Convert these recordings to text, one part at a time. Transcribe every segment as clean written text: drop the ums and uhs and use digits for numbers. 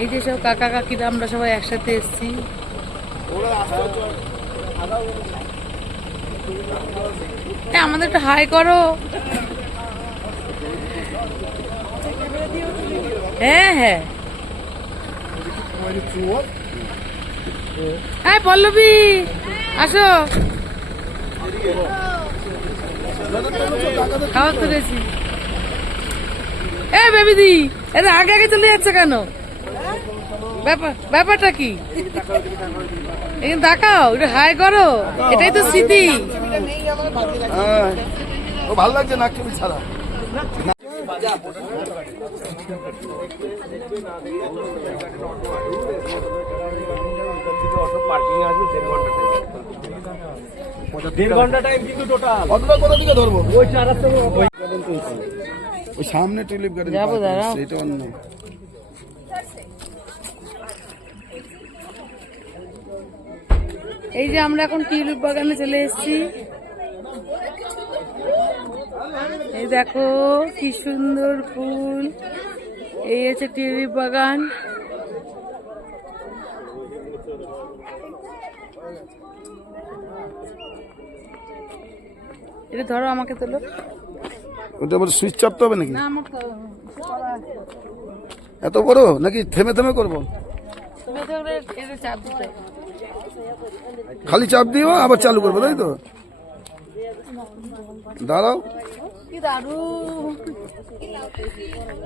এই যে সব কাকা কাকিরা আমরা সবাই একসাথে এসেছি। আমাদের একটা হাই করো। হ্যাঁ হ্যাঁ হ্যাঁ পল্লবী আসো, খাবার তুলেছি। এ বেবিদি, এটা আগে আগে চলে যাচ্ছে কেন? ব্যাপারটা কি? দেখাও, এটা হাই করো, এটাই তো স্মৃতি। ভালো লাগছে না কেউ ছাড়া। ওই সামনে টিউলিপ গার্ডেন যাবো, দাঁড়াও। সেটা অন্য। এই যে আমরা এখন টিউলিপ বাগানে চলে এসেছি। এই দেখো কি সুন্দর ফুল, এই হচ্ছে টিউলিপ বাগান। এটা ধরো, আমাকে তোলো। ওটা আবার সুইচ চাপতে হবে নাকি? না আমার এত বড় নাকি থেমে থেমে করবো? এটা চাপ দিতে, খালি চাপ দিও আবার চালু করবো, তাই তো? দাঁড়াও, কি দারুণ।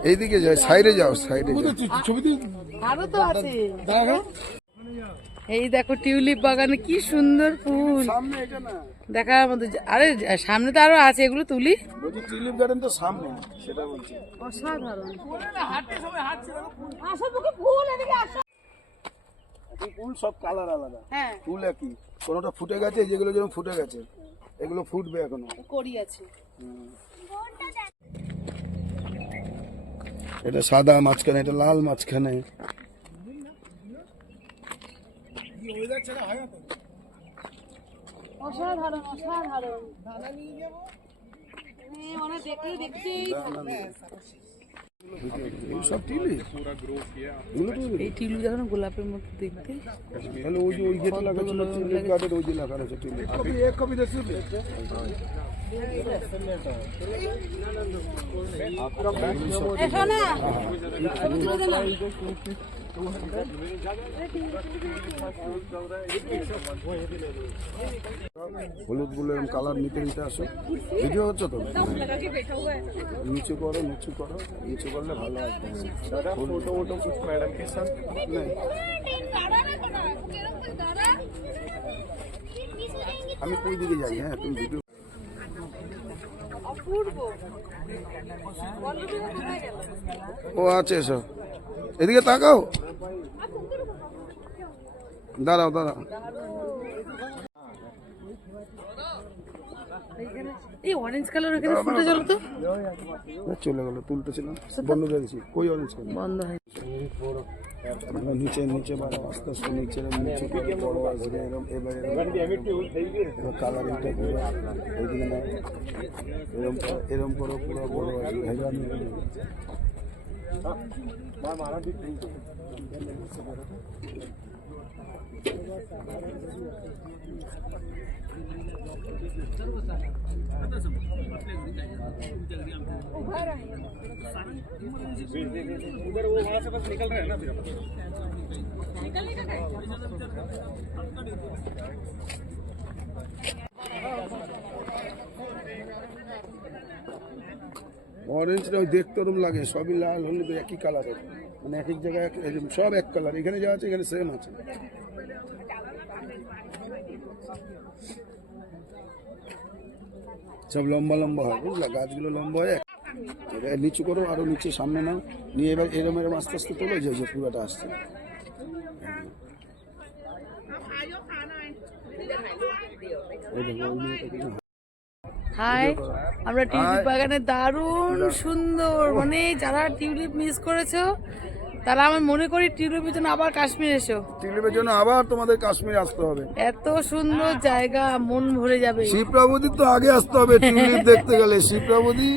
এইদিকে যাও, সাইডে যাও, সাইডে আরো তো আছে। এই দেখো টিউলিপ বাগানে কি সুন্দর ফুল দেখার মতো। আরে সামনে তো আরো আছে, এগুলো তুলি। টিউলিপ গার্ডেন তো সামনে, সেটা বলছি। অসাধারণ ফুল সব কালার আলাদা, হ্যাঁ ফুল একই, কোনোটা ফুটে গেছে, যেগুলো যেমন ফুটে গেছে এগুলো ফুটবে এখনো। করি আছে। এটা সাদা মাঝখানে, এটা লাল মাঝখানে। অসাধারণ অসাধারণ। ওরা দেখলে দেখতেই সব টিউলিপ, এই টিউলিপ দেখো না, গোলাপের মতো দেখতে। তাহলে ওই যে ওই গেটে লাগাচ্ছিল টিউলিপ গার্ডেন, ওই যে লাগানো আছে টিউলিপ। হলুদ গুলো এরকম কালার নিতে নিতে আসো। ভিডিও হচ্ছে তো? নিচু করো, নিচু করো, নিচু করলে ভালো আসবে। ফটো ওটো ম্যাডাম কে সাথ আমি কোই দিকে যাই? হ্যাঁ তুমি ভিডিও। ও আছে, এসো এদিকে তাকাও, দাঁড়াও দাঁড়াও। এই অরেঞ্জ কালার এখানে ফুটে চলো তো। চলে গেল, তুলতেছিলাম, বন্ধ করে দিচ্ছি। কই অরেঞ্জ কালার? বন্ধ হয়। নিচে নিচে বাড়ো, আস্তে আস্তে নিচে নিচে বড় আসবে এরকম। এবার কালারিংটা পুরো এইদিকে না, এরকম এরকম করো, পুরো বড় আসবে। उधर वो वहां से बस निकल रहे हैं ना, फिर অরেঞ্জটা দেখতে ওরকম লাগে, সবই লাল হলুদ একই কালারের, মানে এক এক জায়গায় সব এক কালার। এখানে যা আছে এখানে সেম আছে। সব লম্বা লম্বা হয়, বুঝলা, গাছগুলো লম্বা হয়। নিচু করো, আরো নিচে সামনে নাও, নিয়ে এবার এরম এরম আস্তে আস্তে তোলো, যে যে পুরোটা আসছে। হাই, আমরা টিউলিপ বাগানে দারুণ সুন্দর, মানে যারা টিউলিপ মিস করেছো তারা আমার মনে করি টিউলিপের জন্য আবার কাশ্মীর এসো। টিউলিপের জন্য আবার তোমাদের কাশ্মীর আসতে হবে। এত সুন্দর জায়গা, মন ভরে যাবে। শিবপ্রভুদির তো আগে আসতে হবে টিউলিপ দেখতে গেলে। শিবপ্রভুদি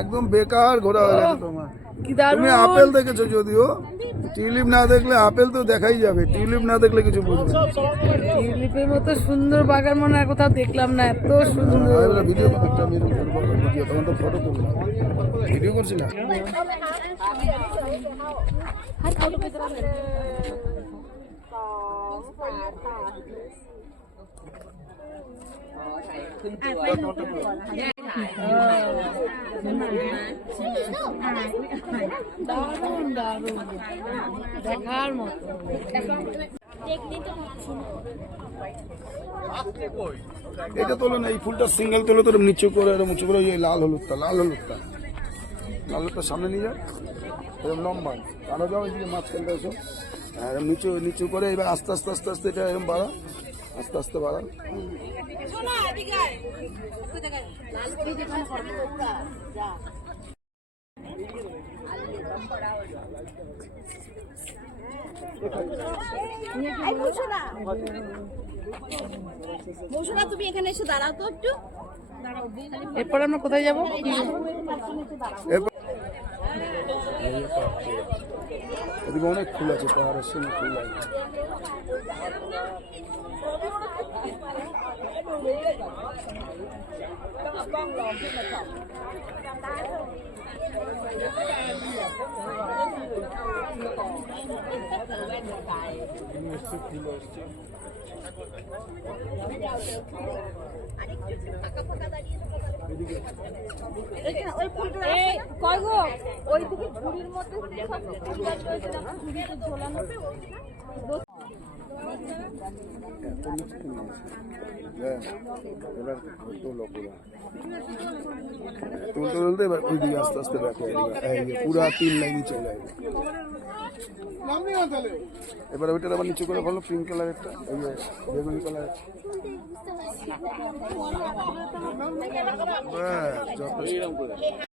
একদম বেকার ঘোরা হয়ে গেছে তোমার। কি দারুণ। তুমি আপেল দেখেছো যদিও, টিউলিপ না দেখলে আপেল তো দেখাই যাবে, টিউলিপ না দেখলে কিছু বুঝবে না। টিউলিপের মতো সুন্দর বাগান মনে আর কোথাও দেখলাম না, এত সুন্দর। ভিডিও করতে আমি ভিডিও তখন তো ফটো তুললাম, ভিডিও করছি না। দারুণ দারুণ, দেখার মতো। এটা তোলো না, এই ফুলটা সিঙ্গেল তোলো, তোর নিচু করে এরকম উঁচু করে, ওই লাল হলুদটা, লাল হলুদটা সামনে নিয়ে যাও, এরকম লম্বা আরো যাও, এদিকে মাঝখানটা এসো, এরকম নিচু নিচু করে এবার আস্তে আস্তে আস্তে আস্তে এটা এরকম বাড়া, আস্তে আস্তে বাড়া। মৌসুমা তুমি এখানে এসে দাঁড়াও তো একটু। এরপর আমরা কোথায় যাবো? এদিকে অনেক ফুল আছে, পাহাড়ের সঙ্গে ফুল আছে। ওই ফুলটা কয় গো, ওই দিকে ঝুড়ির মধ্যে সব ফুল গাছ রয়েছে না, ঝুড়িতে ঝোলানো। এবার তুলতে তুলতে এবার ওই দিকে আস্তে আস্তে ব্যাকে পুরা 3 লাইনই চলে আসবে। এবার ওইটা আবার নিচু করে ভালো, পিঙ্ক কালার একটা, এই যে বেগুনি কালার, যথেষ্ট।